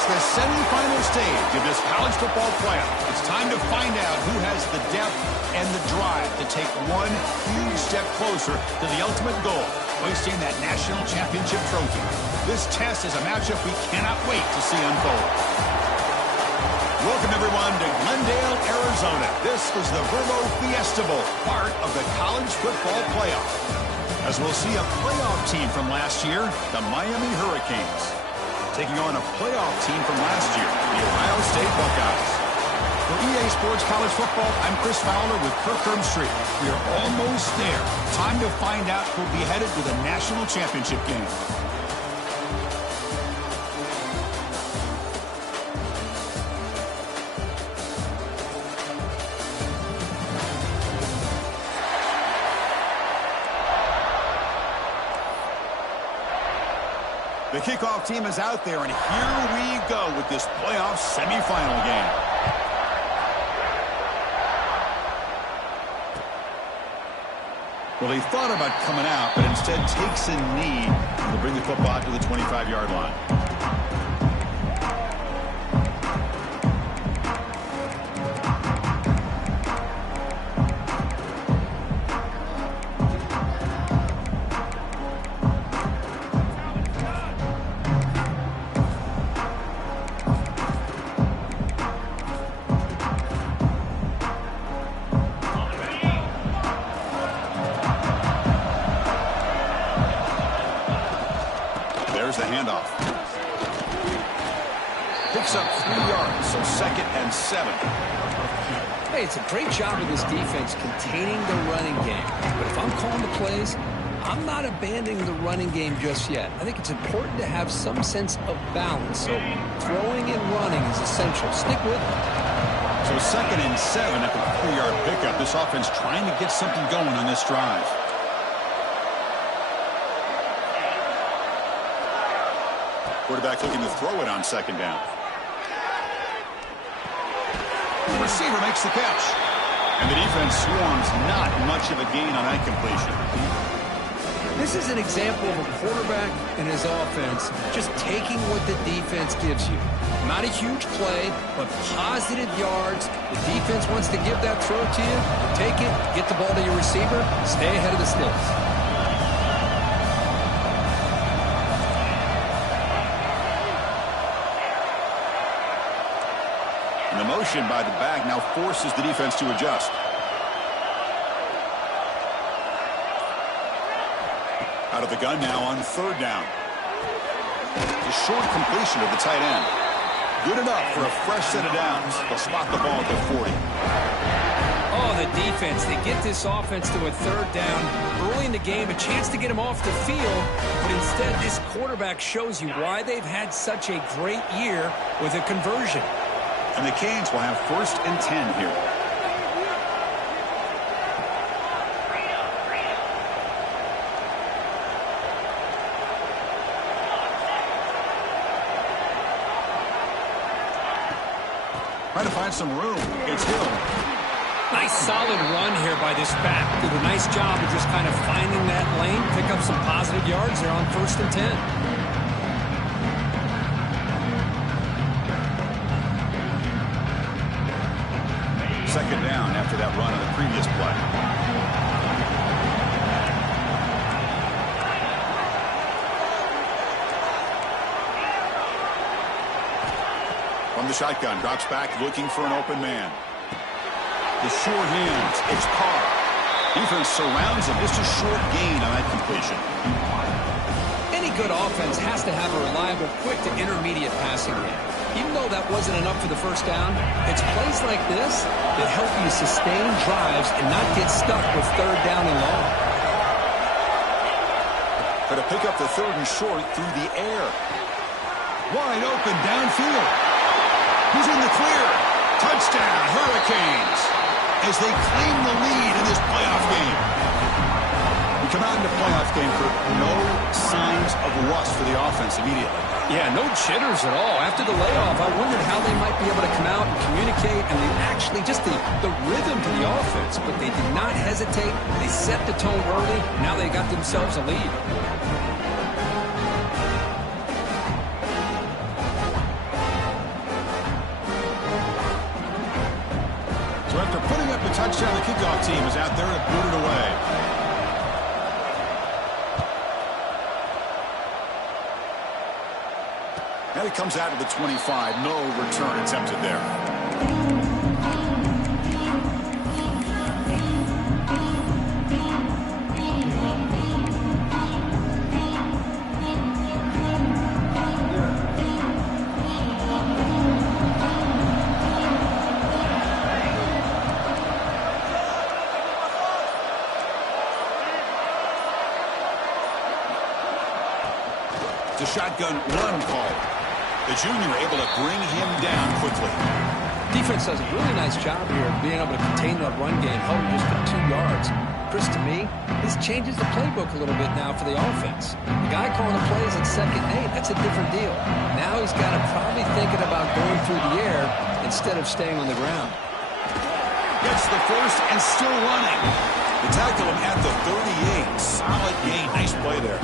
It's the semifinal stage of this college football playoff. It's time to find out who has the depth and the drive to take one huge step closer to the ultimate goal, hoisting that national championship trophy. This test is a matchup we cannot wait to see unfold. Welcome, everyone, to Glendale, Arizona. This is the Verbo Fiesta Bowl, part of the college football playoff. As we'll see a playoff team from last year, the Miami Hurricanes, taking on a playoff team from last year, the Ohio State Buckeyes. For EA Sports College Football, I'm Chris Fowler with Kirk Herbstreit. We are almost there. Time to find out who'll be headed to the national championship game. The kickoff team is out there, and here we go with this playoff semifinal game. Well, they thought about coming out, but instead takes a knee to bring the football to the 25-yard line. There's the handoff. Picks up 3 yards, so 2nd and 7. Hey, it's a great job of this defense containing the running game. But if I'm calling the plays, I'm not abandoning the running game just yet. I think it's important to have some sense of balance. So throwing and running is essential. Stick with it. So 2nd and 7 after the 3-yard pickup. This offense trying to get something going on this drive. Quarterback looking to throw it on 2nd down. The receiver makes the catch. And the defense swarms, not much of a gain on that completion. This is an example of a quarterback and his offense just taking what the defense gives you. Not a huge play, but positive yards. The defense wants to give that throw to you. Take it, get the ball to your receiver, stay ahead of the sticks. The motion by the back now forces the defense to adjust. Out of the gun now on 3rd down. The short completion of the tight end. Good enough for a fresh set of downs. They'll spot the ball at the 40. Oh, the defense. They get this offense to a 3rd down. Early in the game, a chance to get him off the field. But instead, this quarterback shows you why they've had such a great year with a conversion. And the Canes will have 1st and 10 here. Trying to find some room. It's Hill. Nice solid run here by this back. Did a nice job of just kind of finding that lane, pick up some positive yards there on 1st and 10. 2nd down after that run on the previous play. From the shotgun, drops back looking for an open man. The short hands, it's Carr. Defense surrounds him, just a short gain on that completion. Any good offense has to have a reliable, quick to intermediate passing game. Even though that wasn't enough for the 1st down, it's plays like this that help you sustain drives and not get stuck with 3rd down and long. But to pick up the 3rd and short through the air. Wide open downfield. He's in the clear. Touchdown, Hurricanes, as they claim the lead in this playoff game. We come out in the playoff game for no signs of rust for the offense immediately. Yeah, no jitters at all. After the layoff, I wondered how they might be able to come out and communicate, and they actually just the rhythm to the offense, but they did not hesitate. They set the tone early. Now they got themselves a lead. First down, the kickoff team is out there to boot it away. And it comes out to the 25. No return attempted there. The shotgun run call. The junior able to bring him down quickly. Defense does a really nice job here of being able to contain that run game, held just for 2 yards. Chris, to me, this changes the playbook a little bit now for the offense. The guy calling the plays at 2nd and 8, that's a different deal. Now he's got to probably thinking about going through the air instead of staying on the ground. Gets the first and still running. They tackle him at the 38. Solid gain. Nice play there.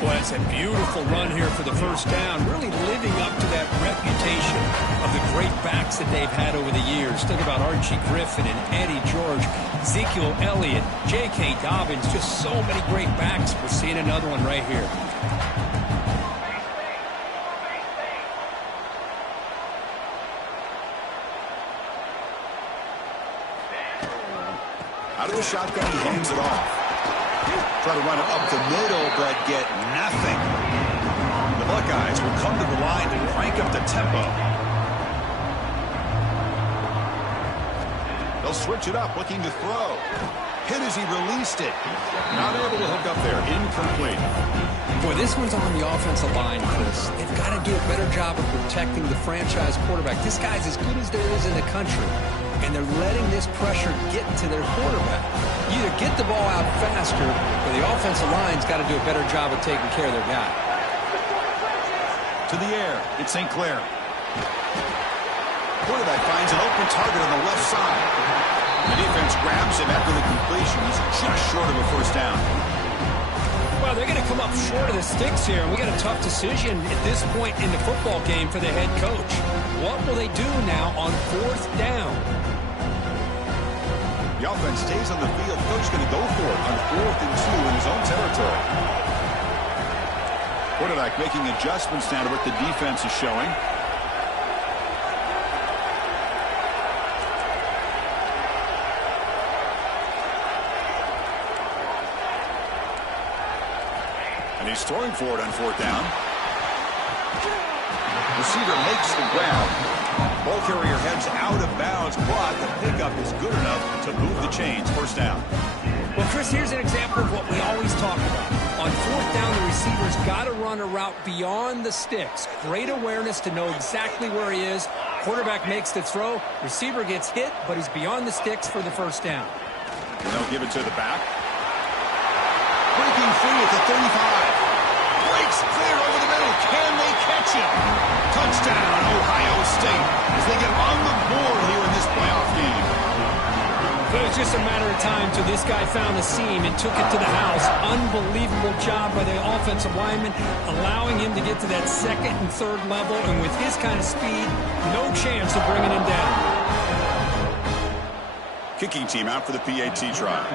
Well, it's a beautiful run here for the first down, really living up to that reputation of the great backs that they've had over the years. Think about Archie Griffin and Eddie George, Ezekiel Elliott, J.K. Dobbins, just so many great backs. We're seeing another one right here. Out of the shotgun, he hands it off. Try to run it up the middle, but get nothing. The Buckeyes will come to the line to crank up the tempo. They'll switch it up, looking to throw. Hit as he released it. Not able to hook up there. Incomplete. Boy, this one's on the offensive line, Chris. They've got to do a better job of protecting the franchise quarterback. This guy's as good as there is in the country, and they're letting this pressure get to their quarterback. You either get the ball out faster, or the offensive line's got to do a better job of taking care of their guy. To the air, it's St. Clair. Quarterback finds an open target on the left side. The defense grabs him after the completion. He's just short of a first down. Well, they're going to come up short of the sticks here, and we got a tough decision at this point in the football game for the head coach. What will they do now on 4th down? The offense stays on the field. Coach going to go for it on 4th and 2 in his own territory. Quarterback making adjustments now to what the defense is showing. And he's throwing for it on 4th down. Receiver makes the grab. Ball carrier heads out of bounds, but the pickup is good enough to move the chains. First down. Well, Chris, here's an example of what we always talk about. On 4th down, the receiver's got to run a route beyond the sticks. Great awareness to know exactly where he is. Quarterback makes the throw. Receiver gets hit, but he's beyond the sticks for the first down. And they'll give it to the back. Breaking free at the 35. Breaks clear over the middle. Can they catch him? Touchdown, Ohio State, as they get on the board here in this playoff game. It was just a matter of time till this guy found the seam and took it to the house. Unbelievable job by the offensive lineman, allowing him to get to that 2nd and 3rd level, and with his kind of speed, no chance of bringing him down. Kicking team out for the PAT try.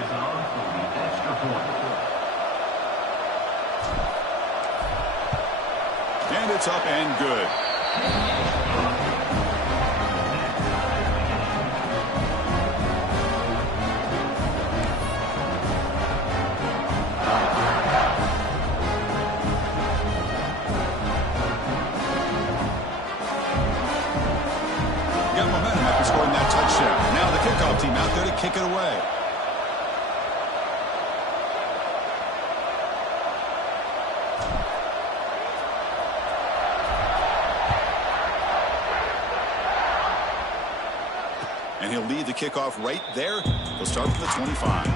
And it's up and good. Got momentum after scoring that touchdown. Now the kickoff team out there to kick it away. And he'll lead the kickoff right there. He'll start from the 25.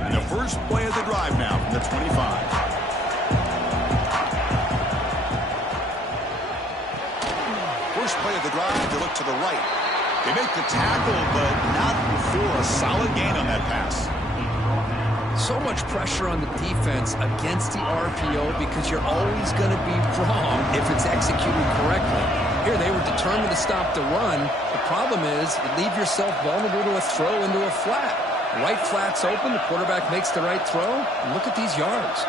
And the first play of the drive now from the 25. First play of the drive, they look to the right. They make the tackle, but not before a solid gain on that pass. So much pressure on the defense against the RPO because you're always going to be wrong if it's executed correctly. Here, they were determined to stop the run. The problem is you leave yourself vulnerable to a throw into a flat. Right flat's open, the quarterback makes the right throw, and look at these yards.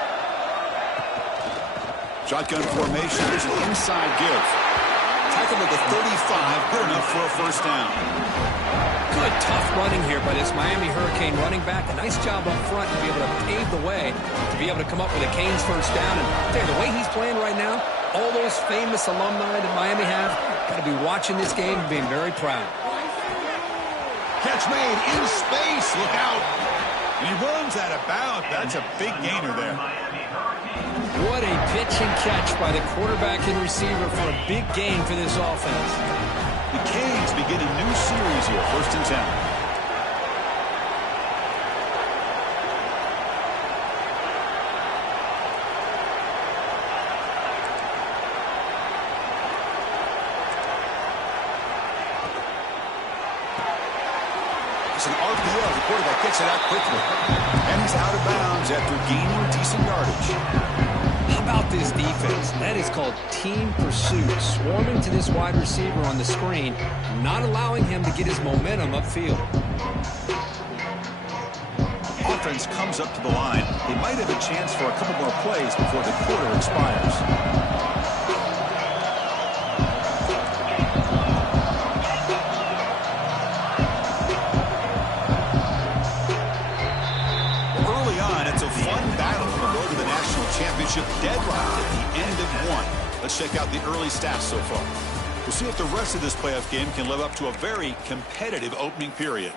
Shotgun formation. There's an inside give. Tackled at the 35. Good enough for a first down. Good, tough running here by this Miami Hurricane running back. A nice job up front to be able to pave the way, to be able to come up with a Canes first down. And I'll tell you, the way he's playing right now, all those famous alumni that Miami have, got to be watching this game and being very proud. Catch made in space. Look out. And he runs out of bounds. That's a big gainer there. What a pitch and catch by the quarterback and receiver for a big gain for this offense. The Canes begin a new series here, 1st and 10. It's an RPO. The quarterback gets it out quickly. And he's out of bounds after gaining decent yardage. How about this defense? That is called team pursuit. Swarming to this wide receiver on the screen, not allowing him to get his momentum upfield. Offense comes up to the line. They might have a chance for a couple more plays before the quarter expires. Championship deadlocked at the end of one. Let's check out the early stats so far. We'll see if the rest of this playoff game can live up to a very competitive opening period.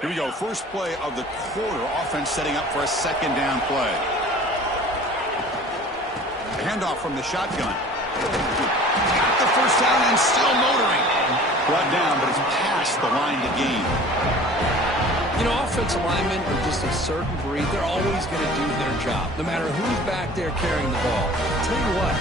Here we go. First play of the quarter. Offense setting up for a second down play. A handoff from the shotgun. Got the first down and still motoring. Brought down, but it's past the line to gain. You know, offensive linemen are just a certain breed. They're always going to do their job, no matter who's back there carrying the ball. I'll tell you what,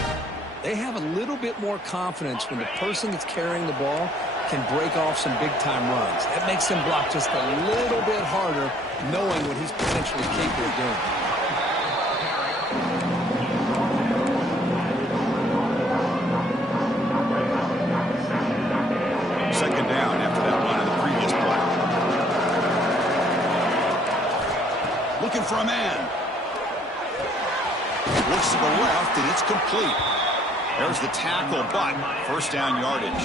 they have a little bit more confidence when the person that's carrying the ball can break off some big-time runs. That makes them block just a little bit harder, knowing what he's potentially capable of doing. Second down after that run in the previous play. Looking for a man. Looks to the left, and it's complete. There's the tackle, but first down yardage.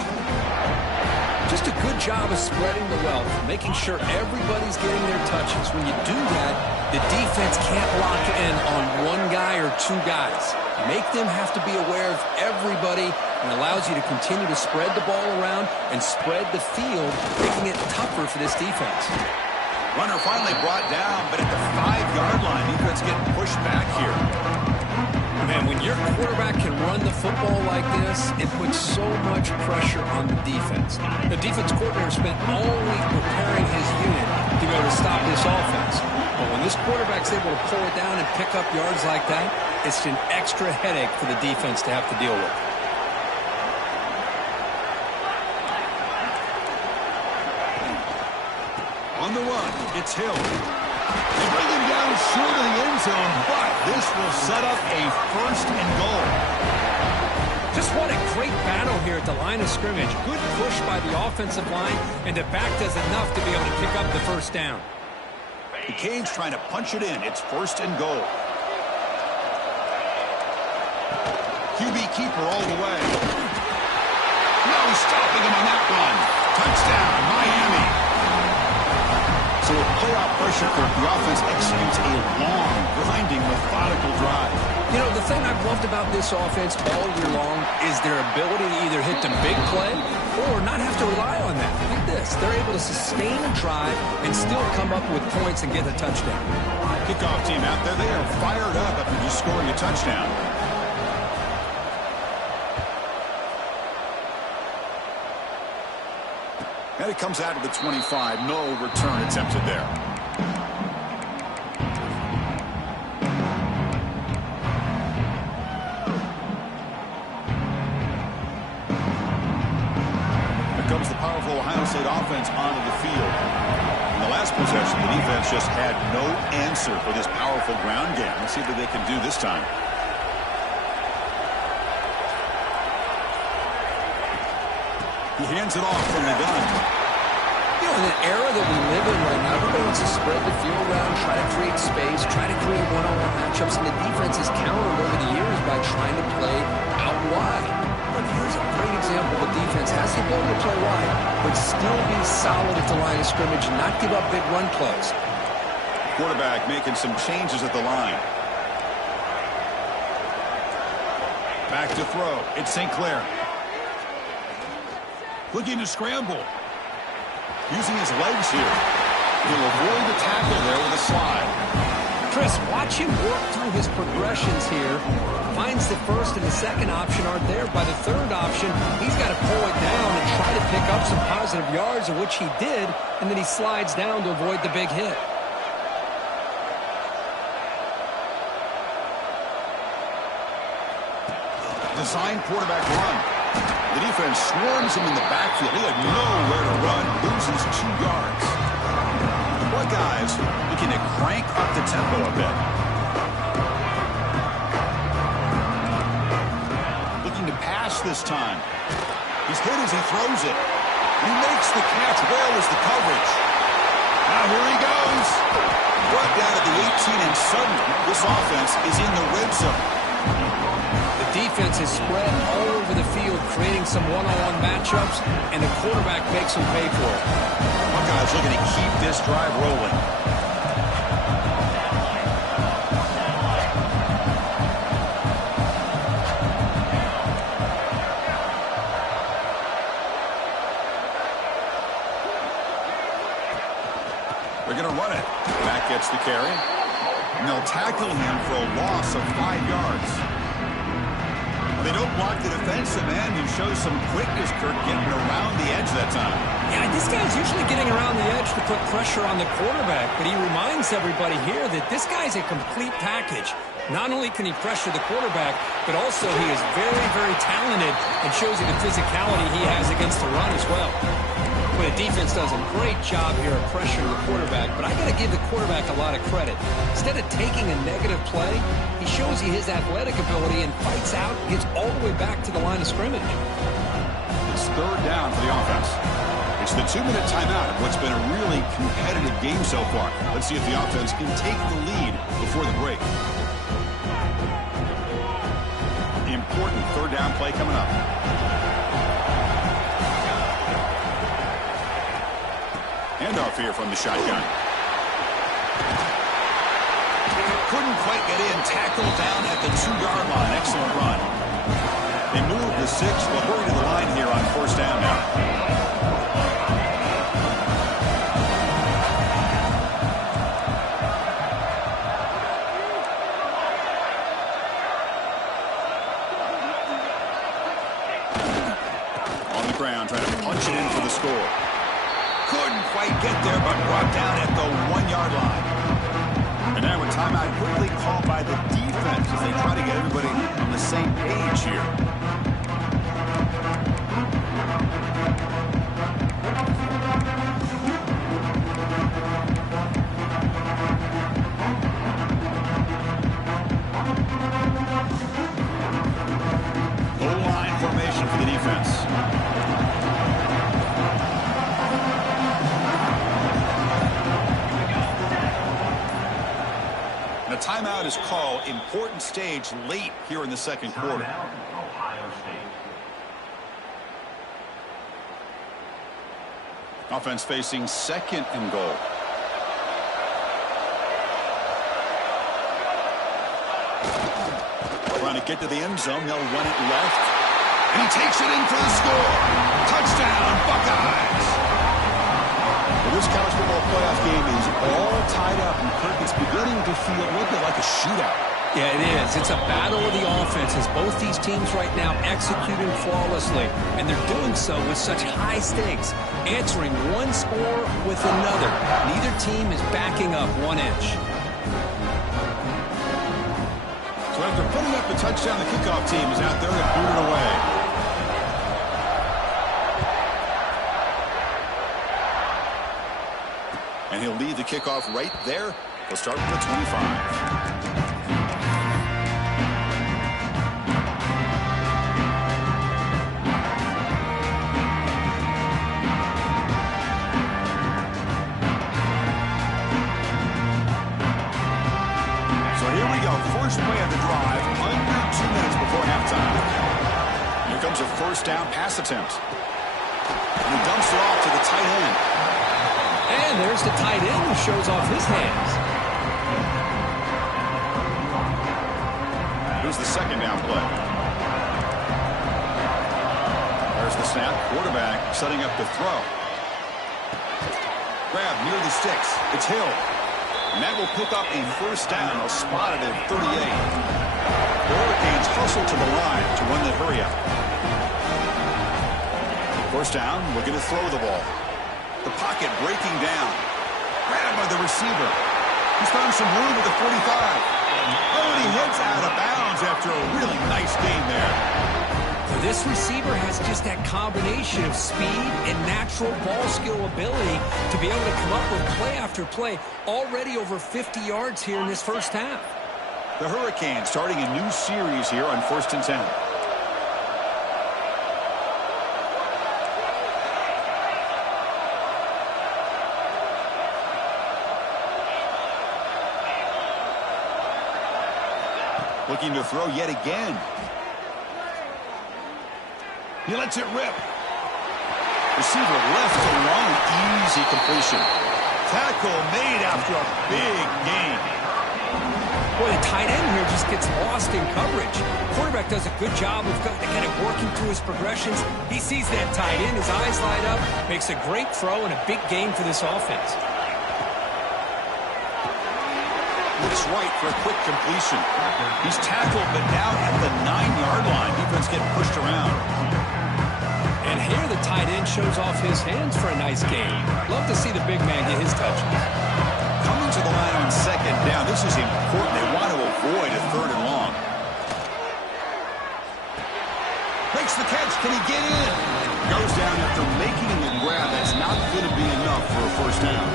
Just a good job of spreading the wealth, making sure everybody's getting their touches. When you do that, the defense can't lock in on one guy or two guys. Make them have to be aware of everybody, and allows you to continue to spread the ball around and spread the field, making it tougher for this defense. Runner finally brought down, but at the 5-yard line, defense getting pushed back here. Man, when your quarterback can run the football like this, it puts so much pressure on the defense. The defense coordinator spent all week preparing his unit to be able to stop this offense. But when this quarterback's able to pull it down and pick up yards like that, it's an extra headache for the defense to have to deal with. On the run, it's Hill. They bring him down short of the end zone, but this will set up a first and goal. Just what a great battle here at the line of scrimmage. Good push by the offensive line, and the back does enough to be able to pick up the first down. The Canes trying to punch it in. It's first and goal. QB keeper all the way. No stopping him on that run. Touchdown, Miami. So with playoff pressure, the offense executes a long, grinding, methodical drive. You know, the thing I've loved about this offense all year long is their ability to either hit the big play or not have to rely on that. Look at this. They're able to sustain a drive and still come up with points and get a touchdown. Kickoff team out there, they are fired up after just scoring a touchdown. And it comes out of the 25. No return attempted there. comes the powerful Ohio State offense onto the field. In the last possession, the defense just had no answer for this powerful ground game. Let's see what they can do this time. He hands it off from the gun. You know, in the era that we live in right now, everybody wants to spread the field around, try to create space, try to create one-on-one matchups, and the defense has countered over the years by trying to play out wide. But here's a great example. The defense has the ability to play wide, but still be solid at the line of scrimmage and not give up big run plays. Quarterback making some changes at the line. Back to throw. It's St. Clair. Looking to scramble. Using his legs here. He'll avoid the tackle there with a slide. Chris, watch him work through his progressions here. Finds the first and the second option aren't there. By the third option, he's got to pull it down and try to pick up some positive yards, of which he did, and then he slides down to avoid the big hit. Design quarterback run. The defense swarms him in the backfield. He had nowhere to run, loses 2 yards. The Buckeyes looking to crank up the tempo a bit. Looking to pass this time. He's hit as he throws it. He makes the catch. Where was the coverage? Now here he goes. Brought down at the 18, and suddenly this offense is in the red zone. Defense is spread all over the field, creating some one-on-one matchups, and the quarterback makes them pay for it. Buckeyes looking to keep this drive rolling. They're going to run it. Back gets the carry. And they'll tackle him for a loss of 5 yards. They don't block the defensive end and show some quickness, Kirk, getting around the edge that time. Yeah, this guy's usually getting around the edge to put pressure on the quarterback, but he reminds everybody here that this guy's a complete package. Not only can he pressure the quarterback, but also he is very, very talented and shows you the physicality he has against the run as well. Well, the defense does a great job here of pressuring the quarterback, but I got to give the quarterback a lot of credit. Instead of taking a negative play, he shows you his athletic ability and fights out, gets all the way back to the line of scrimmage. It's third down for the offense. It's the 2-minute timeout of what's been a really competitive game so far. Let's see if the offense can take the lead before the break. The important third down play coming up. Handoff here from the shotgun. Couldn't quite get in. Tackled down at the 2-yard line. Excellent run. They move the 6. They'll hurry to the line here on first down now. On the ground, trying to punch it in for the score. Couldn't quite get there, but brought down at the 1-yard line. And now a timeout quickly called by the defense as they try to get everybody on the same page here. O-line formation for the defense. A timeout is called. Important stage late here in the second quarter. Offense facing second and goal. Trying to get to the end zone. They'll run it left. And he takes it in for the score. Touchdown, Buckeyes. Well, this college football playoff game is all tied up, and Kirk, it's beginning to feel a little bit like a shootout. Yeah, it is. It's a battle of the offenses. Both these teams right now executing flawlessly, and they're doing so with such high stakes, answering one score with another. Neither team is backing up 1 inch. So after putting up the touchdown, the kickoff team is out there to boot it away. And he'll lead the kickoff right there. He'll start from the 25. First play of the drive, under 2 minutes before halftime. Here comes a first down pass attempt. And he dumps it off to the tight end. And there's the tight end who shows off his hands. Here's the second down play. There's the snap. Quarterback setting up the throw. Grab near the sticks. It's Hill. And that will pick up a first down. They'll spot it at 38. The Hurricanes hustle to the line to run the hurry up. First down, looking to throw the ball. The pocket breaking down. Grabbed by the receiver. He's found some room at the 45. Oh, and he heads out of bounds after a really nice gain there. This receiver has just that combination of speed and natural ball skill ability to be able to come up with play after play. Already over 50 yards here in this first half. The Hurricanes starting a new series here on 1st and 10. Looking to throw yet again. He lets it rip. Receiver left alone. Easy completion. Tackle made after a big gain. Boy, the tight end here just gets lost in coverage. Quarterback does a good job of kind of working through his progressions. He sees that tight end. His eyes light up. Makes a great throw and a big gain for this offense. Looks right for a quick completion. He's tackled, but now at the 9-yard line. Defense getting pushed around. And here the tight end shows off his hands for a nice gain. Love to see the big man get his touches. Coming to the line on second down. This is important. They want to avoid a 3rd and long. Makes the catch. Can he get in? Goes down after making the grab. That's not going to be enough for a first down.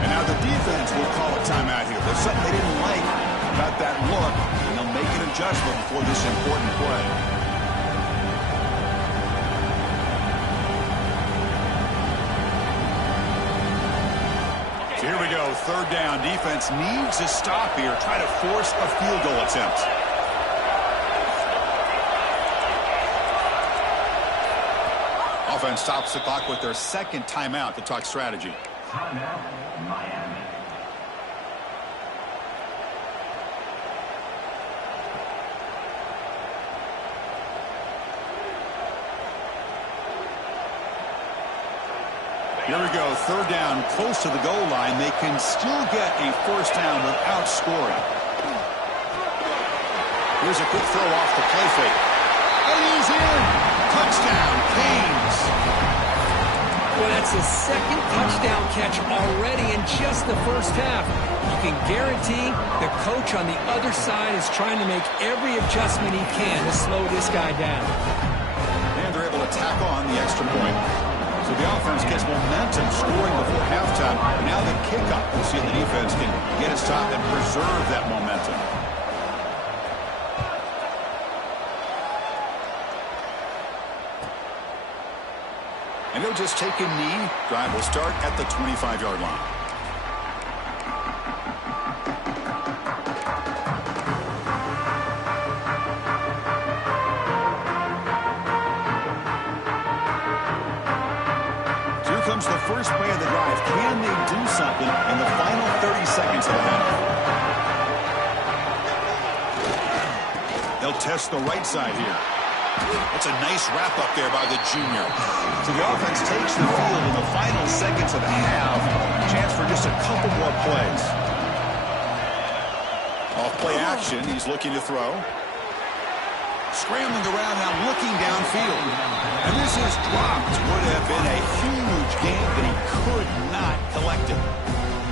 And now the defense will call a timeout here. There's something they didn't like about that look, and they'll make an adjustment for this important play. So here we go, 3rd down. Defense needs a stop here. Try to force a field goal attempt. Offense stops the clock with their second timeout to talk strategy. Timeout, Miami. Here we go, 3rd down, close to the goal line. They can still get a first down without scoring. Here's a quick throw off the play fake. And he's in. Touchdown, Canes. Well, that's the second touchdown catch already in just the first half. You can guarantee the coach on the other side is trying to make every adjustment he can to slow this guy down. And they're able to tack on the extra point. So the offense gets momentum scoring before halftime. Now the kickoff. We'll see if the defense can get a stop and preserve that momentum. And he'll just take a knee. Drive will start at the 25-yard line. Here comes the first play of the drive. Can they do something in the final 30 seconds of the half? They'll test the right side here. That's a nice wrap up there by the junior. So the offense takes the field in the final seconds of the half. Chance for just a couple more plays. Off play action. He's looking to throw. Scrambling around now, looking downfield. And this is dropped. Would have been a huge gain, but he could not collect it.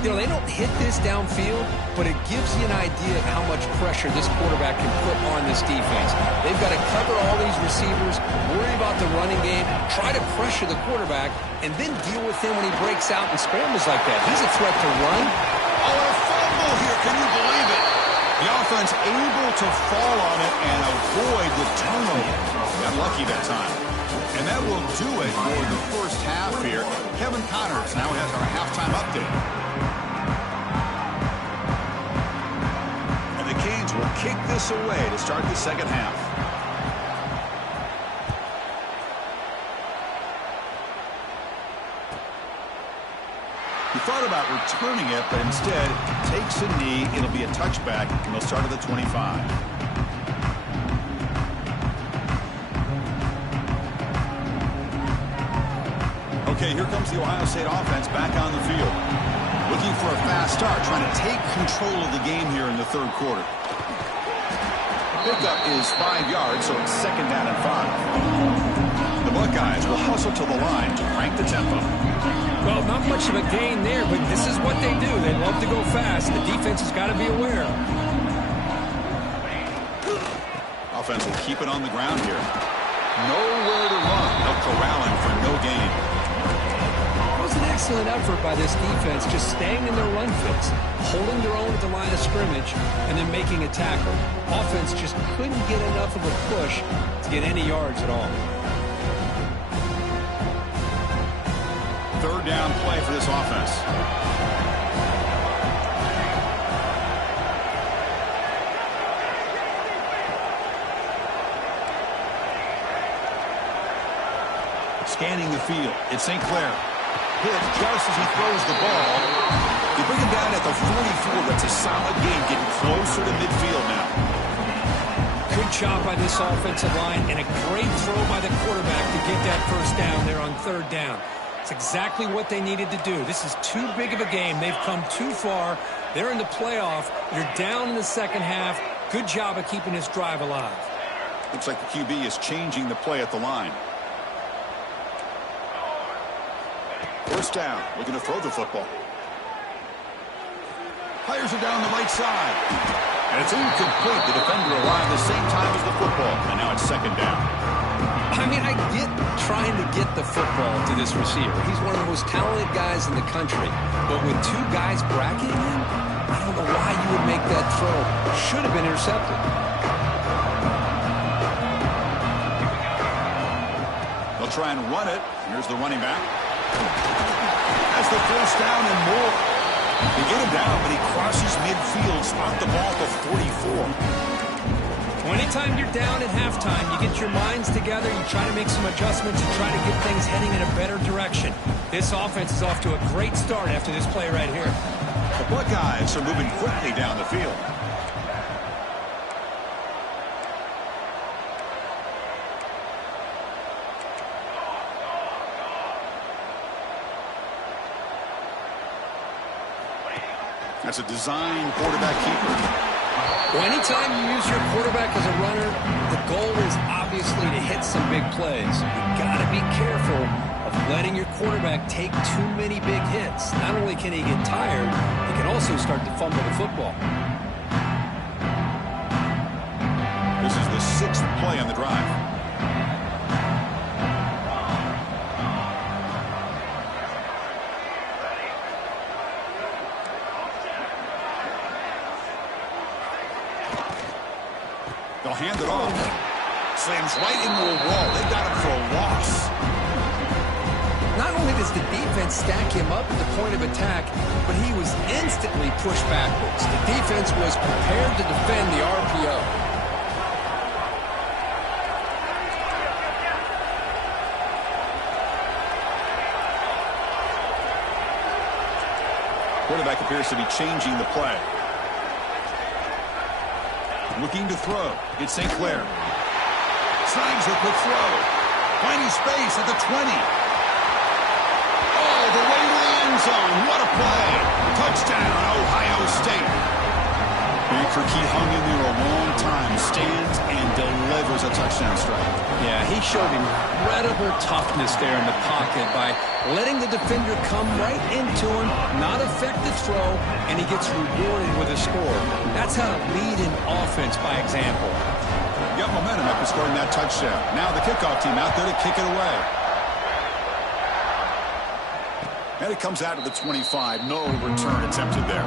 You know, they don't hit this downfield, but it gives you an idea of how much pressure this quarterback can put on this defense. They've got to cover all these receivers, worry about the running game, try to pressure the quarterback, and then deal with him when he breaks out and scrambles like that. He's a threat to run. Oh, a fumble here. Can you believe it? The offense able to fall on it and avoid the turnover. Got lucky that time. And that will do it for the first half here. Kevin Connors now has our halftime update. And the Canes will kick this away to start the second half. He thought about returning it, but instead takes a knee. It'll be a touchback, and they'll start at the 25. Okay, here comes the Ohio State offense back on the field. Looking for a fast start, trying to take control of the game here in the third quarter. Pickup is 5 yards, so it's second down and 5. The Buckeyes will hustle to the line to crank the tempo. Well, not much of a gain there, but this is what they do. They love to go fast. The defense has got to be aware. Offense will keep it on the ground here. Nowhere to run. They'll corral him for no gain. It was an excellent effort by this defense, just staying in their run fits, holding their own at the line of scrimmage, and then making a tackle. Offense just couldn't get enough of a push to get any yards at all. Third down play for this offense. Scanning the field. It's St. Clair. Hit just as he throws the ball. They bring him down at the 44. That's a solid gain, getting closer to midfield now. Good job by this offensive line, and a great throw by the quarterback to get that first down there on third down. It's exactly what they needed to do. This is too big of a game. They've come too far. They're in the playoff. You're down in the second half. Good job of keeping this drive alive. Looks like the QB is changing the play at the line. First down, looking to throw the football. Fires it down the right side. And it's incomplete. The defender arrived the same time as the football. And now it's second down. I mean, I get trying to get the football to this receiver. He's one of the most talented guys in the country. But with two guys bracketing him, I don't know why you would make that throw. Should have been intercepted. They'll try and run it. Here's the running back. That's the first down and more. They get him down, but he crosses midfield, spot the ball to 44. Anytime you're down at halftime, you get your minds together, you try to make some adjustments, and try to get things heading in a better direction. This offense is off to a great start after this play right here. The Buckeyes are moving quickly down the field. That's a design quarterback keeper. Well, anytime you use your quarterback as a runner, the goal is obviously to hit some big plays. You've got to be careful of letting your quarterback take too many big hits. Not only can he get tired, he can also start to fumble the football. This is the 6th play on the drive. They'll hand it off. Slams right into a wall. They got him for a loss. Not only does the defense stack him up at the point of attack, but he was instantly pushed backwards. The defense was prepared to defend the RPO. Quarterback appears to be changing the play. Looking to throw. It's St. Clair. Snags a quick throw. Finding space at the 20. Oh, the way to the end zone. What a play. Touchdown, Ohio State. Kirk, he hung in there a long time, stands and delivers a touchdown strike. Yeah, he showed incredible toughness there in the pocket by letting the defender come right into him, not effective throw, and he gets rewarded with a score. That's how to lead an offense by example. Got momentum after scoring that touchdown. Now the kickoff team out there to kick it away. And it comes out to the 25. No return attempted there.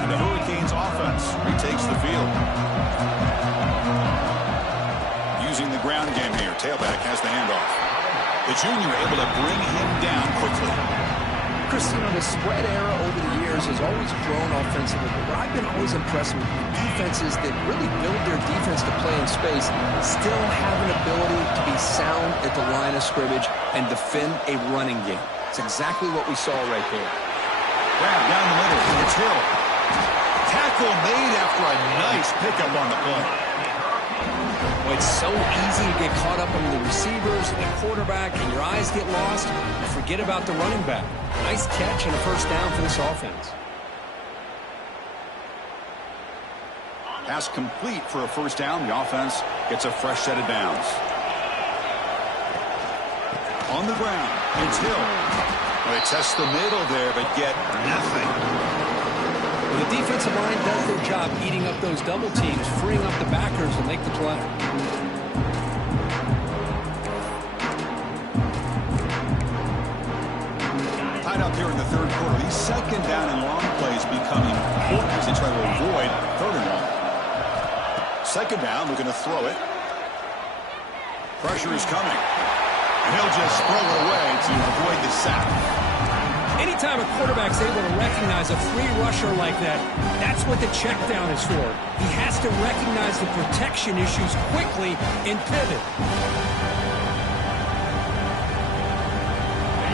And the Hurricanes offense retakes the field. Using the ground game here. Tailback has the handoff. The junior able to bring him down quickly. Chris, the spread era over the years has always grown offensively, but I've been always impressed with defenses that really build their defense to play in space, still have an ability to be sound at the line of scrimmage and defend a running game. It's exactly what we saw right there. Grab down the middle. It's Hill. Tackle made after a nice pickup on the play. Well, it's so easy to get caught up on the receivers and the quarterback, and your eyes get lost. You forget about the running back. Nice catch and a first down for this offense. Pass complete for a first down. The offense gets a fresh set of downs. On the ground, it's Hill. Well, they test the middle there, but get nothing. Well, the defensive line does their job eating up those double teams, freeing up the backers to make the play. Tied up here in the third quarter. These second down and long plays become important as they try to avoid third and long. Second down, we're going to throw it. Pressure is coming. And he'll just throw it away to avoid the sack. Anytime a quarterback's able to recognize a free rusher like that, that's what the check down is for. He has to recognize the protection issues quickly and pivot.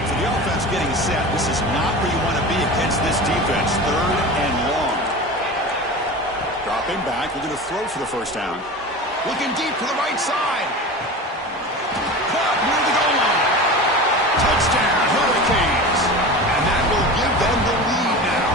So the offense getting set. This is not where you want to be against this defense. Third and long. Dropping back. We're going to throw for the first down. Looking deep to the right side. Caught near the goal line. Touchdown, Hurricanes. And that will give them the lead now.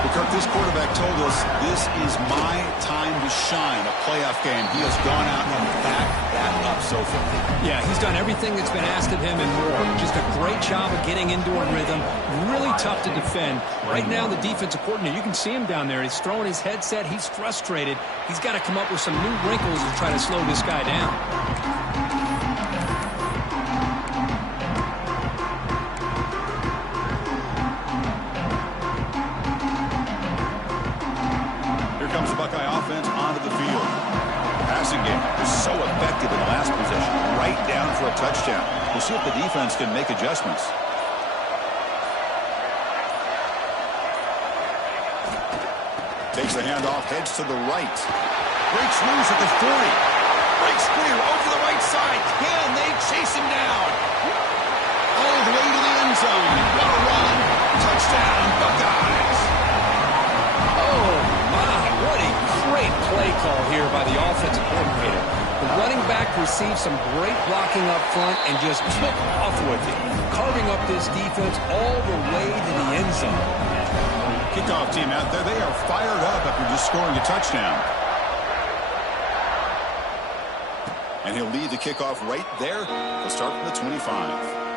Well, Kirk, this quarterback told us this is my time to shine, a playoff game. He has gone out and backed that up so far. Yeah, he's done everything that's been asked of him and more. Just a great job of getting into a rhythm. Really tough to defend. Right now, the defensive coordinator, you can see him down there. He's throwing his headset. He's frustrated. He's got to come up with some new wrinkles to try to slow this guy down. Buckeye offense onto the field. Passing game was so effective in the last possession. Right down for a touchdown. We'll see if the defense can make adjustments. Takes the handoff, heads to the right. Breaks loose at the 40. Breaks clear over the right side. Can they chase him down? All the way to the end zone. What a run. Touchdown, Buckeyes. What a great play call here by the offensive coordinator. The running back received some great blocking up front and just took off with it, carving up this defense all the way to the end zone. Kickoff team out there, they are fired up after just scoring a touchdown. And he'll lead the kickoff right there. He'll start from the 25.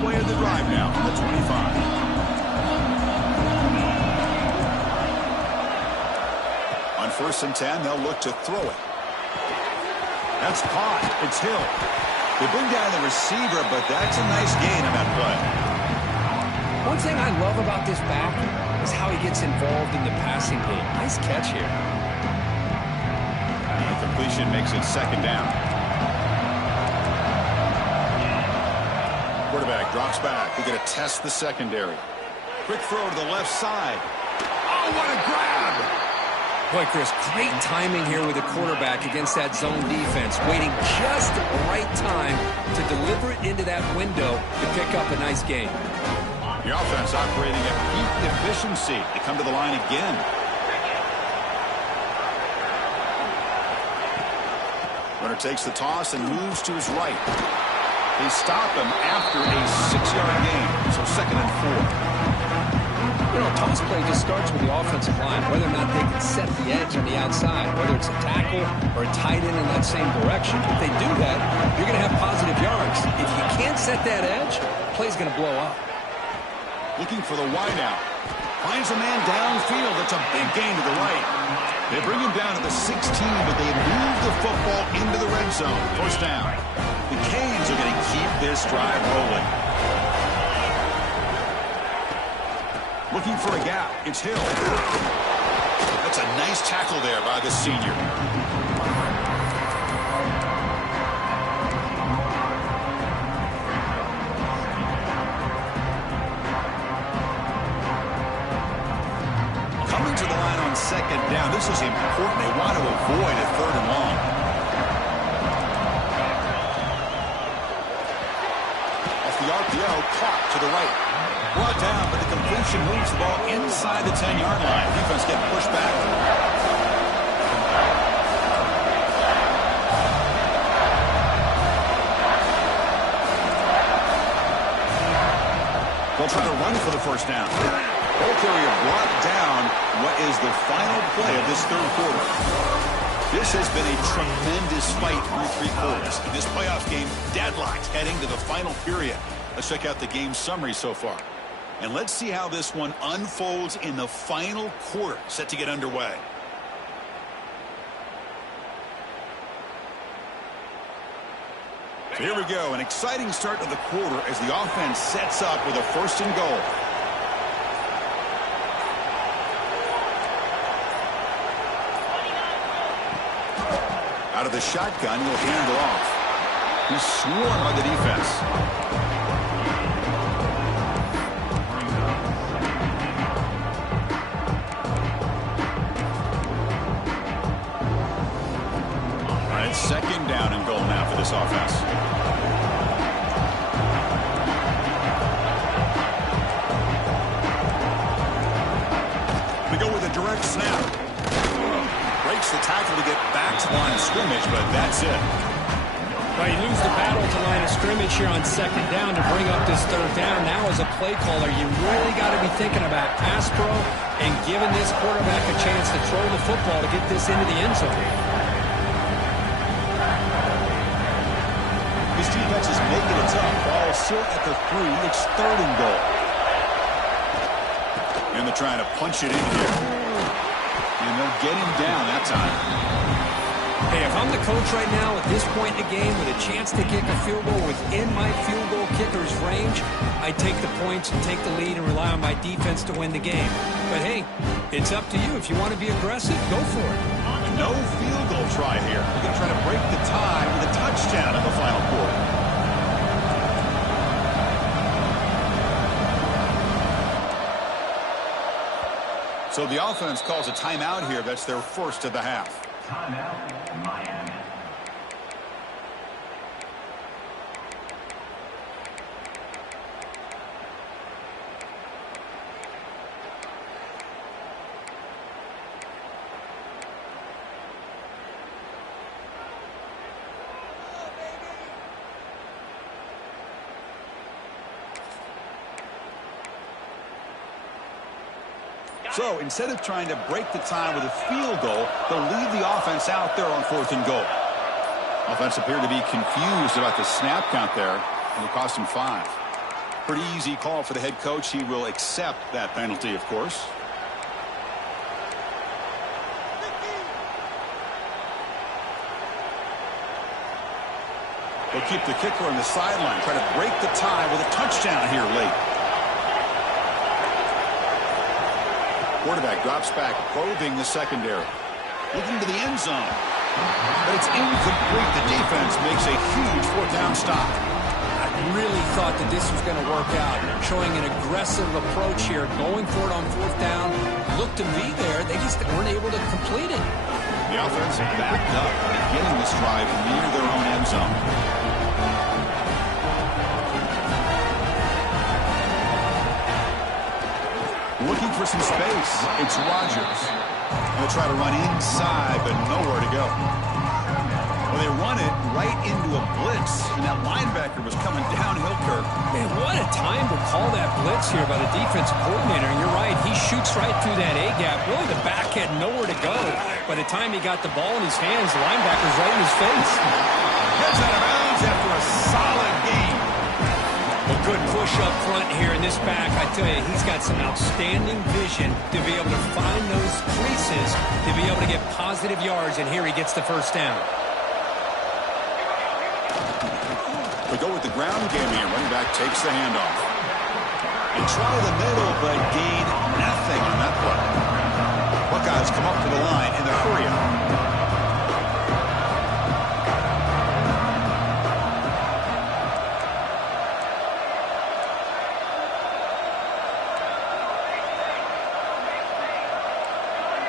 Play of the drive now, the 25. On 1st and 10, they'll look to throw it. That's caught. It's Hill. They bring down the receiver, but that's a nice gain on that play. One thing I love about this back is how he gets involved in the passing game. Nice catch here. And the completion makes it second down. Quarterback drops back. We're going to test the secondary. Quick throw to the left side. Oh, what a grab! Boy, Chris, great timing here with the quarterback against that zone defense, waiting just the right time to deliver it into that window to pick up a nice gain. The offense operating at peak efficiency. They come to the line again. Runner takes the toss and moves to his right. They stop him after a 6-yard gain, so 2nd and 4. You know, a toss play just starts with the offensive line, whether or not they can set the edge on the outside, whether it's a tackle or a tight end in that same direction. If they do that, you're going to have positive yards. If you can't set that edge, the play's going to blow up. Looking for the wideout. Finds a man downfield. That's a big gain to the right. They bring him down to the 16, but they move the football into the red zone. First down. The Canes are going to keep this drive rolling. Looking for a gap. It's Hill. That's a nice tackle there by the senior. Coming to the line on 2nd down. This is important. They want to avoid a 3rd and long. Off the RPO, caught to the right. Brought down, but the completion moves the ball inside the 10-yard line. Defense getting pushed back. They'll try to run for the first down. Ball carrier brought down. What is the final play of this 3rd quarter? This has been a tremendous fight through 3 quarters. In this playoff game, deadlocked heading to the final period. Let's check out the game summary so far. And let's see how this one unfolds in the final quarter, set to get underway. So here we go, an exciting start to the quarter as the offense sets up with a 1st and goal. Out of the shotgun, he'll hand it off. He's swarmed by the defense. It's 2nd down and goal now for this offense. We go with a direct snap. Breaks the tackle to get back to the line of scrimmage, but that's it. Well, you lose the battle to line of scrimmage here on 2nd down to bring up this 3rd down. Now as a play caller, you really got to be thinking about pass pro and giving this quarterback a chance to throw the football to get this into the end zone. This defense is making it tough. Ball still at the 3. It's 3rd and goal. And they're trying to punch it in here. And they'll get him down that time. Hey, if I'm the coach right now at this point in the game with a chance to kick a field goal within my field goal kicker's range, I take the points and take the lead and rely on my defense to win the game. But hey, it's up to you. If you want to be aggressive, go for it. No field goal try here. They're going to try to break the tie with a touchdown in the final quarter. So the offense calls a timeout here. That's their 1st of the half. Timeout, Miami. So instead of trying to break the tie with a field goal, they'll leave the offense out there on 4th and goal. Offense appeared to be confused about the snap count there, and it cost him 5. Pretty easy call for the head coach. He will accept that penalty, of course. They'll keep the kicker on the sideline, try to break the tie with a touchdown here late. Quarterback drops back, probing the secondary. Looking to the end zone. But it's incomplete. The defense makes a huge 4th down stop. really thought that this was going to work out, showing an aggressive approach here, going for it on fourth down. Looked to be there. They just weren't able to complete it. The offense backed up, beginning this drive near their own end zone. Looking for some space. It's Rodgers. They'll try to run inside, but nowhere to go. Well, they run it right into a blitz, and that linebacker was coming downhill, Kirk. Man, what a time to call that blitz here by the defensive coordinator. And you're right, he shoots right through that A-gap. Really, the back had nowhere to go. By the time he got the ball in his hands, the linebacker's right in his face. Gets out of bounds after a solid game. A good push up front here in this back. I tell you, he's got some outstanding vision to be able to find those creases, to be able to get positive yards, and here he gets the first down. We go with the ground game here. Running back takes the handoff. And try the middle, but gain nothing on that play. Buckeyes come up to the line in the hurry-up.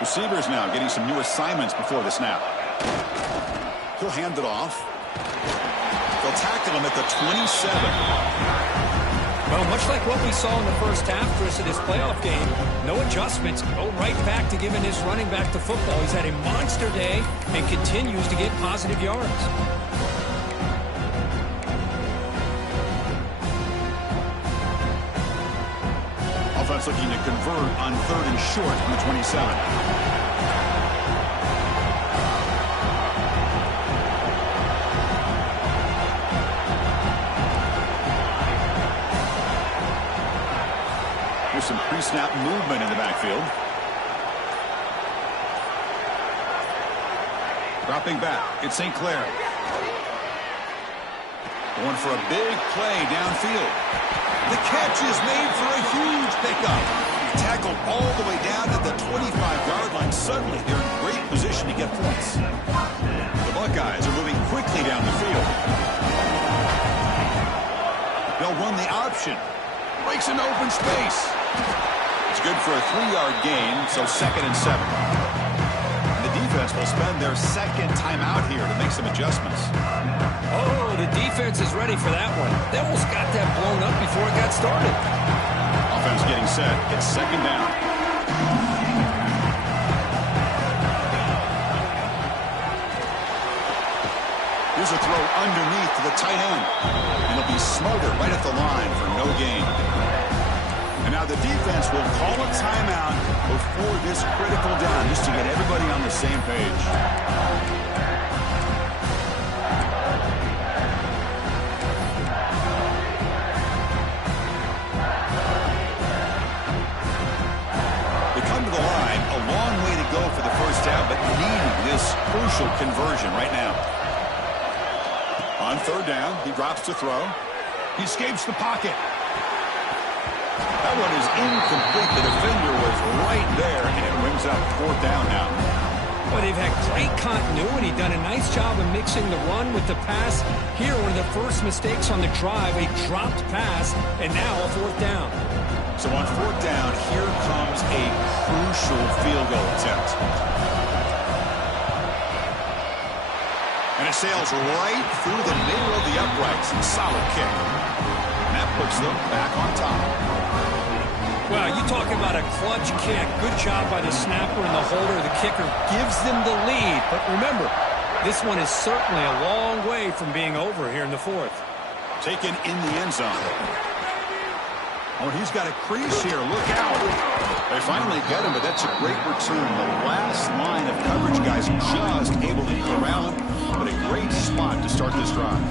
Receivers now getting some new assignments before the snap. He'll hand it off. They'll tackle him at the 27. Well, much like what we saw in the first half, Chris, of this playoff game, no adjustments. Go right back to giving his running back the football. He's had a monster day and continues to get positive yards. Offense looking to convert on 3rd and short from the 27. There's some pre-snap movement in the backfield. Dropping back, it's St. Clair. Going for a big play downfield. The catch is made for a huge pickup. Tackled all the way down at the 25-yard line. Suddenly, they're in great position to get points. The Buckeyes are moving quickly down the field. They'll run the option. Breaks into open space. It's good for a 3-yard gain, so 2nd and 7. The defense will spend their second timeout here to make some adjustments. Oh, the defense is ready for that one. They almost got that blown up before it got started. Offense getting set. It's 2nd down. Here's a throw underneath to the tight end. And he'll be smothered right at the line for no gain. And now the defense will call a timeout before this critical down, just to get everybody on the same page. They come to the line, a long way to go for the first down, but needing this crucial conversion right now. On 3rd down, he drops to throw. He escapes the pocket. That one is incomplete. The defender was right there, and it brings up 4th down now. Well, they've had great continuity, done a nice job of mixing the run with the pass. Here, one of the first mistakes on the drive, a dropped pass, and now a 4th down. So on 4th down, here comes a crucial field goal attempt. And it sails right through the middle of the uprights. Solid kick. And that puts them back on top. Well, you talk about a clutch kick. Good job by the snapper and the holder. The kicker gives them the lead. But remember, this one is certainly a long way from being over here in the 4th. Taken in the end zone. Oh, he's got a crease here. Look out. They finally get him, but that's a great return. The last line of coverage guys just able to corral him, but a great spot to start this drive.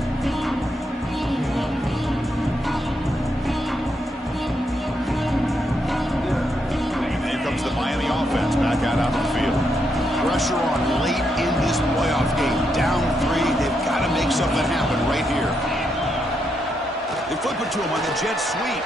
The Miami offense back out on the field. Pressure on late in this playoff game. Down 3. They've got to make something happen right here. They flip it to him on the jet sweep.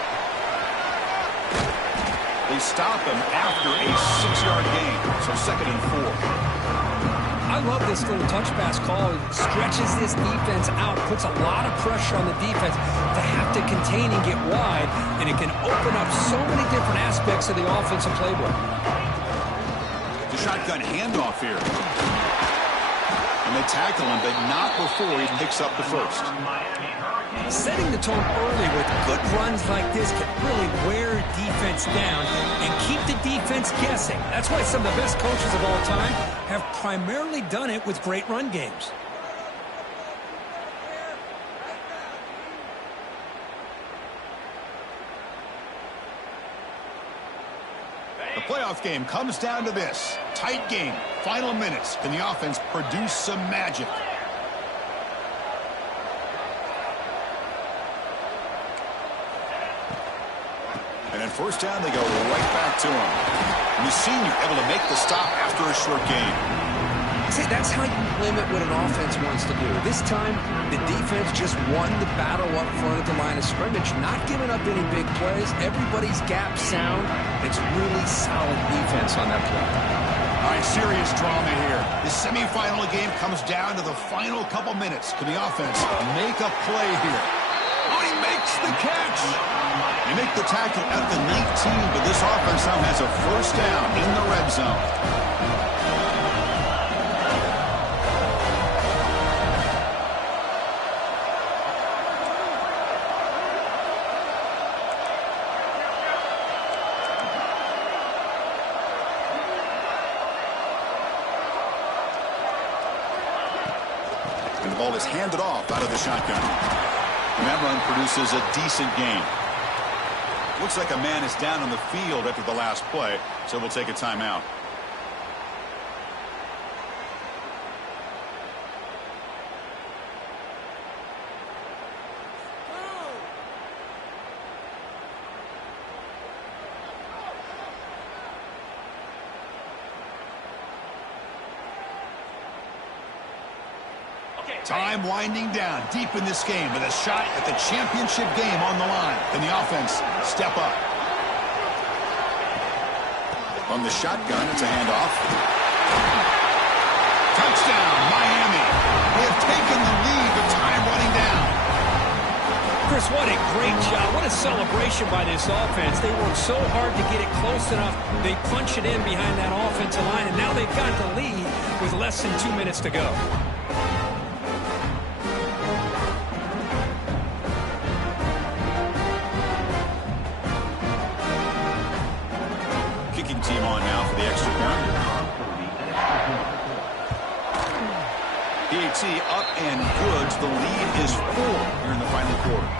They stop him after a 6-yard gain. So 2nd and 4. I love this little touch pass call. It stretches this defense out, puts a lot of pressure on the defense to have to contain and get wide, and it can open up so many different aspects of the offensive playbook. The shotgun handoff here. And they tackle him, but not before he picks up the first. Setting the tone early with good runs like this can really wear defense down and keep the defense guessing. That's why some of the best coaches of all time have primarily done it with great run games. The playoff game comes down to this. Tight game. Final minutes. Can the offense produce some magic? And then first down, they go right back to him. And the senior able to make the stop after a short game. See, that's how you limit what an offense wants to do. This time, the defense just won the battle up front at the line of scrimmage, not giving up any big plays. Everybody's gap sound. It's really solid defense on that play. All right, serious drama here. The semifinal game comes down to the final couple minutes. Can the offense make a play here? Oh, he makes the catch. They make the tackle at the 19, but this offense now has a first down in the red zone. And the ball is handed off out of the shotgun. And that run produces a decent gain. Looks like a man is down on the field after the last play, so we'll take a timeout. Time winding down deep in this game with a shot at the championship game on the line. Can the offense step up? On the shotgun, it's a handoff. Touchdown, Miami. They have taken the lead, but time running down. Chris, what a great job. What a celebration by this offense. They worked so hard to get it close enough. They punch it in behind that offensive line, and now they've got the lead with less than 2 minutes to go. Team on now for the extra point. PAT up and good. The lead is 4 here in the final quarter.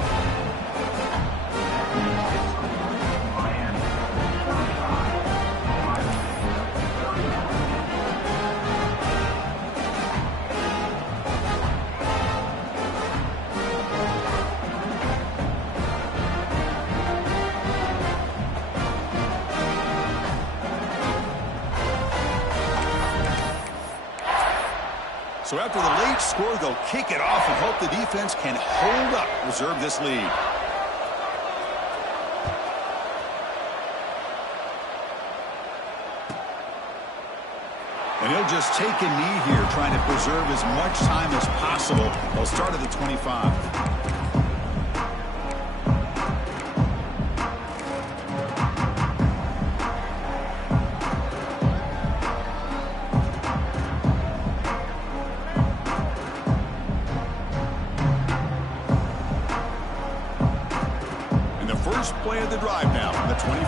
So after the late score, they'll kick it off and hope the defense can hold up, reserve this lead. And he'll just take a knee here, trying to preserve as much time as possible. They'll start at the 25. First play of the drive now from the 25.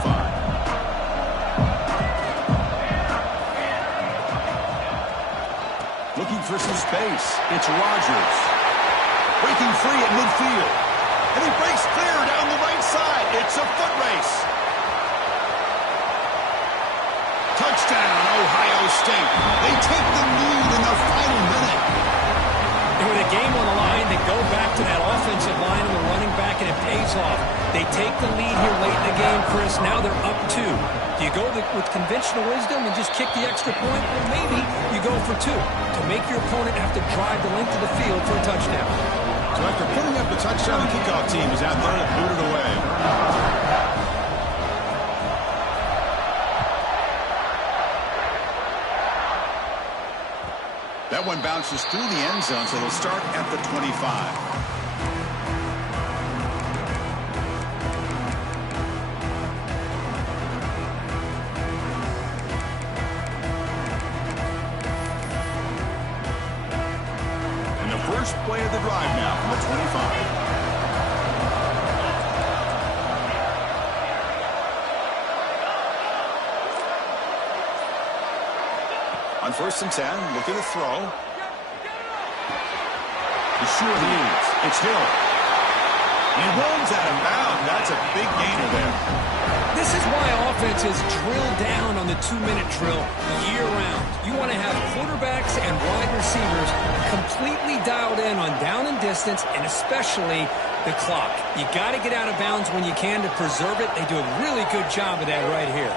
Looking for some space. It's Rodgers. Breaking free at midfield. And he breaks clear down the right side. It's a foot race. Touchdown, Ohio State. They take the lead in the final minute. And with a game on the line, they go back to that offensive line and the running back, and it pays off. They take the lead here late in the game, Chris. Now they're up 2. Do you go with conventional wisdom and just kick the extra point? Or maybe you go for 2 to make your opponent have to drive the length of the field for a touchdown. So after putting up the touchdown, the kickoff team is out there to boot it away. That one bounces through the end zone, so they'll start at the 25. First play of the drive now from the 25. On 1st and 10, looking to throw. He's sure he is. It's Hill. He runs out of bounds. That's a big gainer there. This is why offenses drill down on the 2-minute drill year-round. You want to have quarterbacks and wide receivers completely dialed in on down and distance, and especially the clock. You got to get out of bounds when you can to preserve it. They do a really good job of that right here.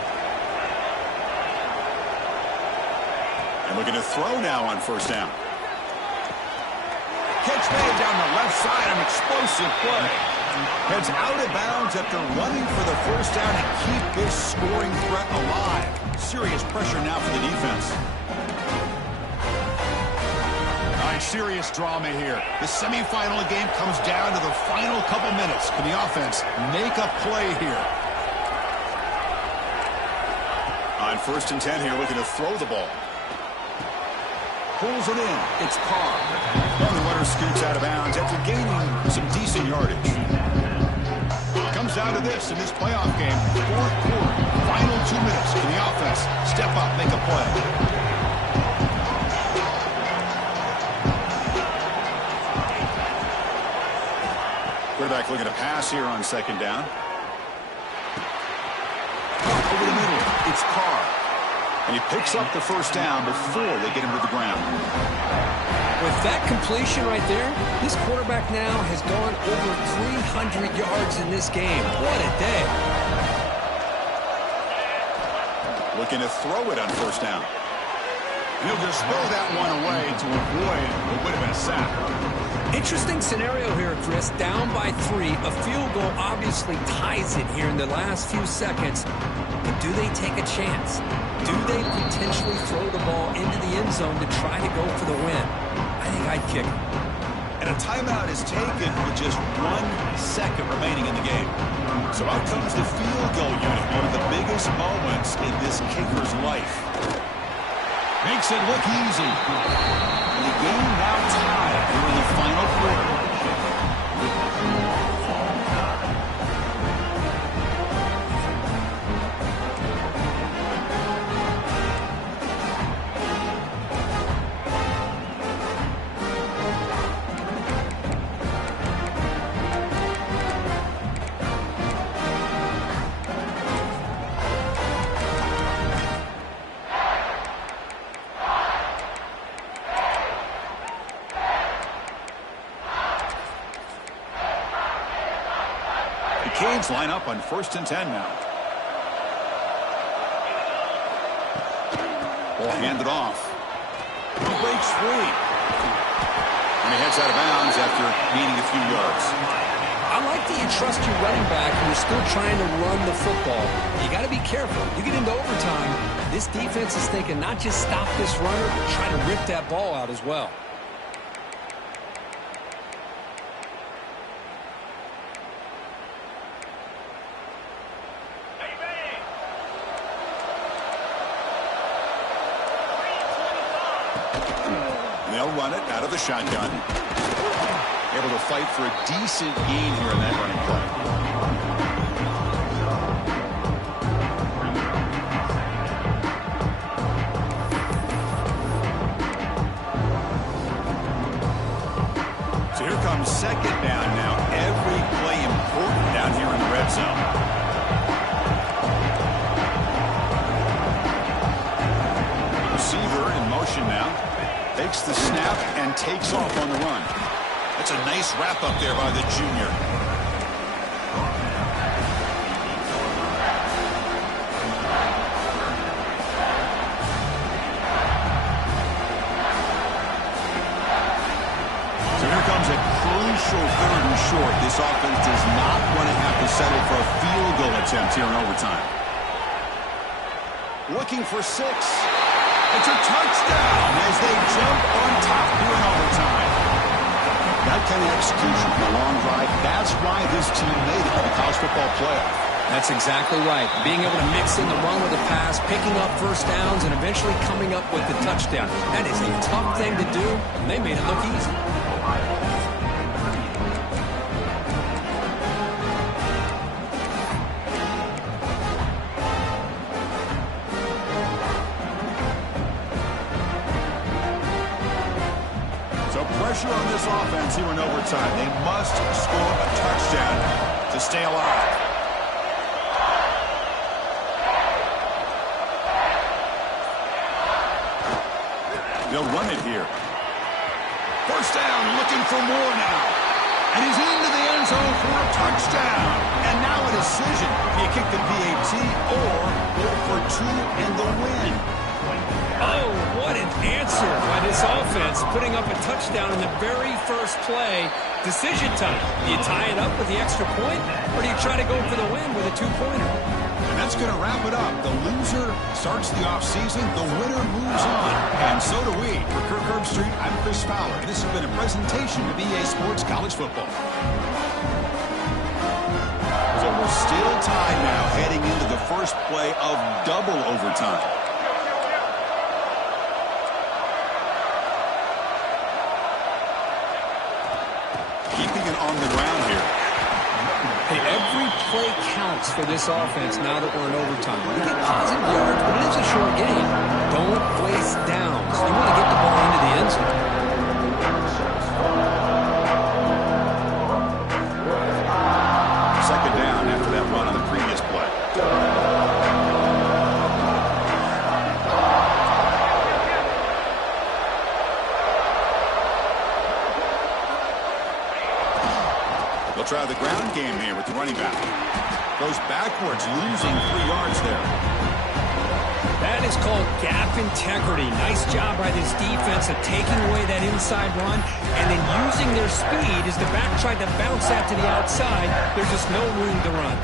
And looking to throw now on 1st down. Catch made down the left side, an explosive play. Heads out of bounds after running for the 1st down to keep this scoring threat alive. Serious pressure now for the defense. All right, serious drama here. The semifinal game comes down to the final couple minutes. Can the offense make a play here? On 1st and 10 here, looking to throw the ball. Pulls it in. It's Carr. And the runner scoots out of bounds after gaining some decent yardage. Comes down to this in this playoff game. 4th quarter. Final 2 minutes. Can the offense step up, make a play? Quarterback looking to pass here on 2nd down. Over the middle. It's Carr. And he picks up the 1st down before they get him to the ground. With that completion right there, this quarterback now has gone over 300 yards in this game. What a day. Looking to throw it on 1st down. He'll just throw that one away to avoid what would have been a sack. Interesting scenario here, Chris. Down by 3. A field goal obviously ties it here in the last few seconds. But do they take a chance? Do they potentially throw the ball into the end zone to try to go for the win? I think I'd kick it. And a timeout is taken with just 1 second remaining in the game. So out comes the field goal unit, one of the biggest moments in this kicker's life. Makes it look easy. And the game now tied here in the final quarter. Canes line up on 1st and 10 now. Ball handed off. He breaks free. And he heads out of bounds after gaining a few yards. I like that you trust your running back who is still trying to run the football. You got to be careful. You get into overtime, this defense is thinking not just stop this runner, but try to rip that ball out as well. They'll run it out of the shotgun. Able to fight for a decent gain here in that running play. So here comes 2nd down now. Every play important down here in the red zone. Receiver in motion now. Takes the snap and takes off on the run. That's a nice wrap up there by the junior. So here comes a crucial 3rd and short. This offense does not want to have to settle for a field goal attempt here in overtime. Looking for 6. It's a touchdown as they jump on top here in overtime. That kind of execution from a long drive, that's why this team made it to the college football playoff. That's exactly right. Being able to mix in the run with the pass, picking up first downs, and eventually coming up with the touchdown. That is a tough thing to do, and they made it look easy. So pressure on this offense here in overtime. They must score a touchdown to stay alive. They'll run it here. First down, looking for more now. And he's into the end zone for a touchdown. And now a decision. Do you kick the PAT or go for two and the win? Oh, what an answer by this offense, putting up a touchdown in the very first play. Decision time. Do you tie it up with the extra point, or do you try to go for the win with a two-pointer? And that's going to wrap it up. The loser starts the offseason. The winner moves on. And so do we. For Kirk Herbstreit, I'm Chris Fowler. This has been a presentation of EA Sports College Football. So we're still tied now heading into the first play of double overtime. Keeping it on the ground here. Hey, every play counts for this offense now that we're in overtime. We get positive yards, but it is a short game. Don't waste downs. You want to get the ball into the end zone. Second down after that run on the previous play. They'll try the ground game here with the running back. Goes backwards, losing 3 yards there. That is called gap integrity. Nice job by this defense of taking away that inside run and then using their speed as the back tried to bounce that to the outside. There's just no room to run.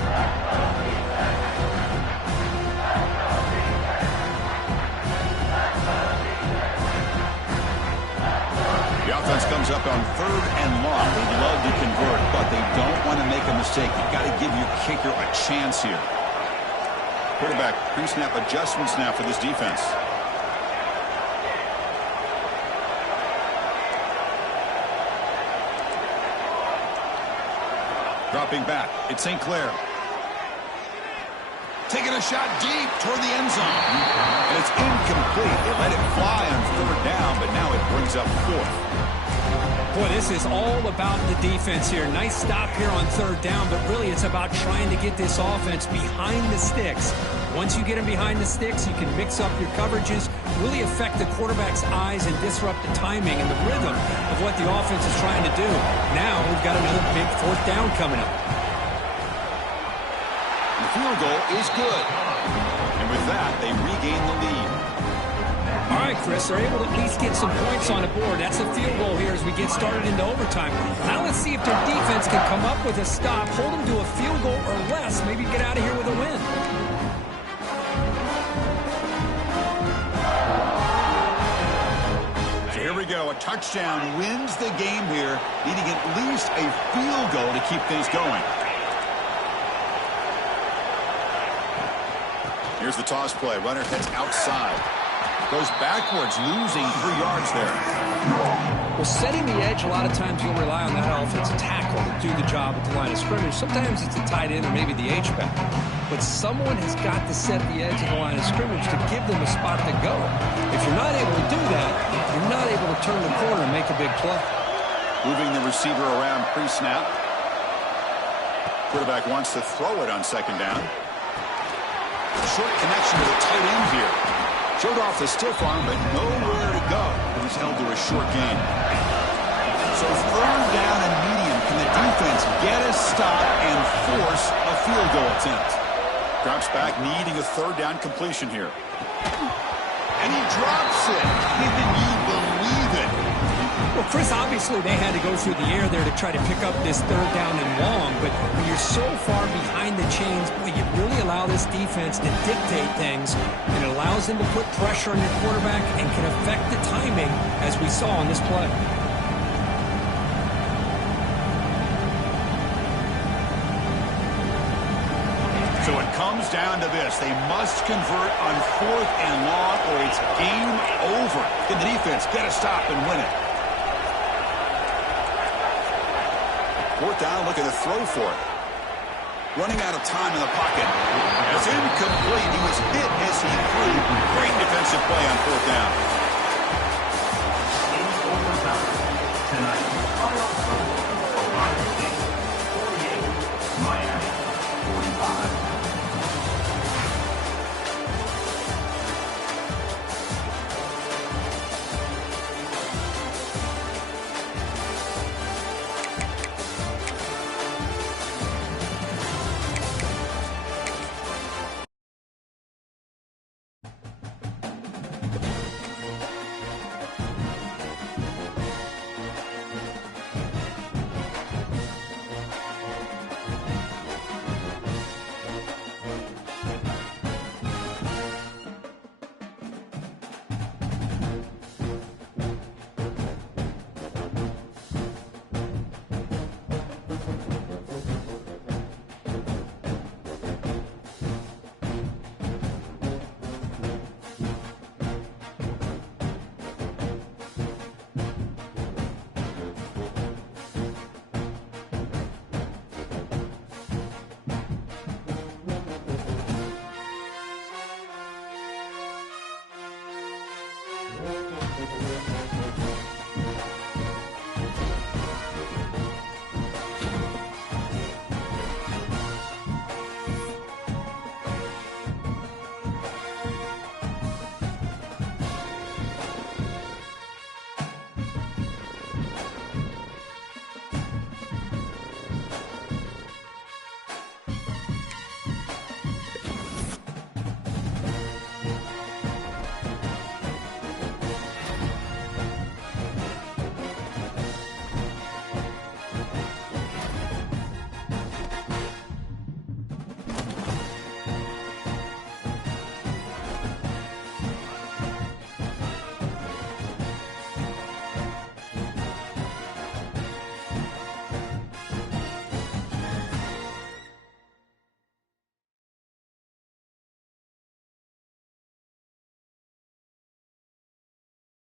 The offense comes up on 3rd and long. They'd love to convert, but they don't want to make a mistake. You've got to give your kicker a chance here. Quarterback pre-snap adjustments now for this defense. Dropping back, it's St. Clair. Taking a shot deep toward the end zone. And it's incomplete. They let it fly on 3rd down, but now it brings up 4th. Boy, this is all about the defense here. Nice stop here on 3rd down, but really it's about trying to get this offense behind the sticks. Once you get them behind the sticks, you can mix up your coverages, really affect the quarterback's eyes and disrupt the timing and the rhythm of what the offense is trying to do. Now we've got another big 4th down coming up. The field goal is good. And with that, they regain the lead. All right, Chris, they're able to at least get some points on the board. That's a field goal here as we get started into overtime. Now let's see if their defense can come up with a stop, hold them to a field goal or less, maybe get out of here with a win. So here we go. A touchdown wins the game here, needing at least a field goal to keep things going. Here's the toss play. Runner heads outside. Goes backwards, losing 3 yards there. Well, setting the edge, a lot of times you'll rely on that offensive tackle to do the job at the line of scrimmage. Sometimes it's a tight end or maybe the H-back. But someone has got to set the edge of the line of scrimmage to give them a spot to go. If you're not able to do that, you're not able to turn the corner and make a big play. Moving the receiver around pre-snap. Quarterback wants to throw it on 2nd down. Short connection to the tight end here. Showed off the stiff arm, but nowhere to go. It was held to a short gain. So 3rd down and medium. Can the defense get a stop and force a field goal attempt? Drops back, needing a 3rd down completion here. And he drops it. Can you believe it? Well, Chris, obviously they had to go through the air there to try to pick up this third down and long, but when you're so far behind the chains, boy, you really allow this defense to dictate things, and it allows them to put pressure on your quarterback and can affect the timing, as we saw on this play. So it comes down to this. They must convert on 4th and long, or it's game over. Can the defense get a stop and win it? 4th down, looking to throw for it. Running out of time in the pocket. It's incomplete. He was hit as he threw. Great defensive play on 4th down. In overtime, tonight, final score, Ohio State 48, Miami 45.